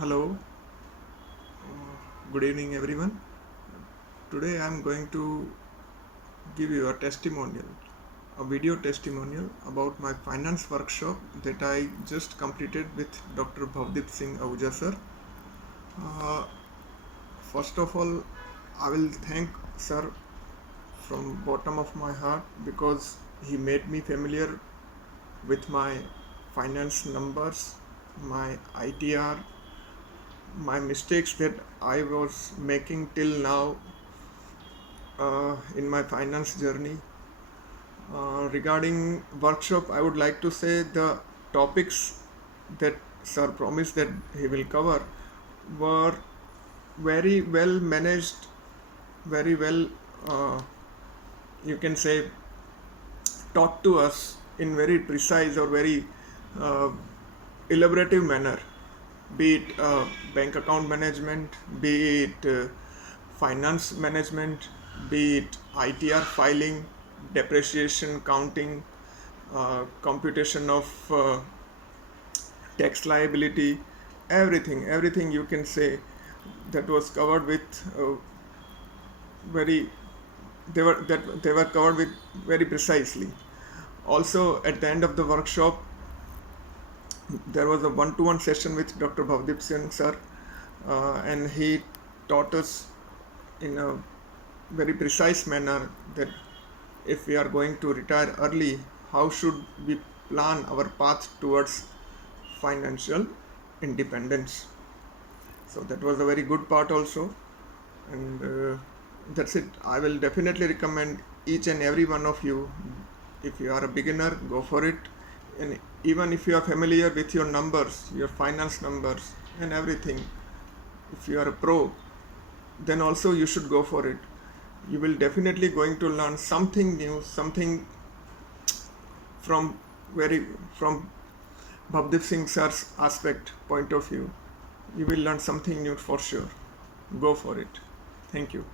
Hello, good evening everyone. Today I am going to give you a testimonial, a video testimonial about my finance workshop that I just completed with Dr. Bhavdeep Singh Ahuja sir. Uh, First of all, I will thank sir from bottom of my heart because he made me familiar with my finance numbers, my ITR, my mistakes that I was making till now in my finance journey. Regarding workshop, I would like to say the topics that sir promised that he will cover were very well managed, very well, uh, you can say, taught to us in very precise or very uh, elaborative manner, be it bank account management, be it finance management, be it ITR filing, depreciation counting, computation of tax liability, everything you can say that was covered with very they were covered with very precisely. Also, at the end of the workshop, there was a one-to-one session with Dr. Bhavdeep Singh sir, and he taught us in a very precise manner that if we are going to retire early, how should we plan our path towards financial independence. So that was a very good part also, and that's it. I will definitely recommend each and every one of you. If you are a beginner, go for it. And even if you are familiar with your numbers, your finance numbers and everything, if you are a pro, then also you should go for it. You will definitely going to learn something new, something from very from Bhavdeep Singh sir's aspect point of view. You will learn something new for sure. Go for it. Thank you.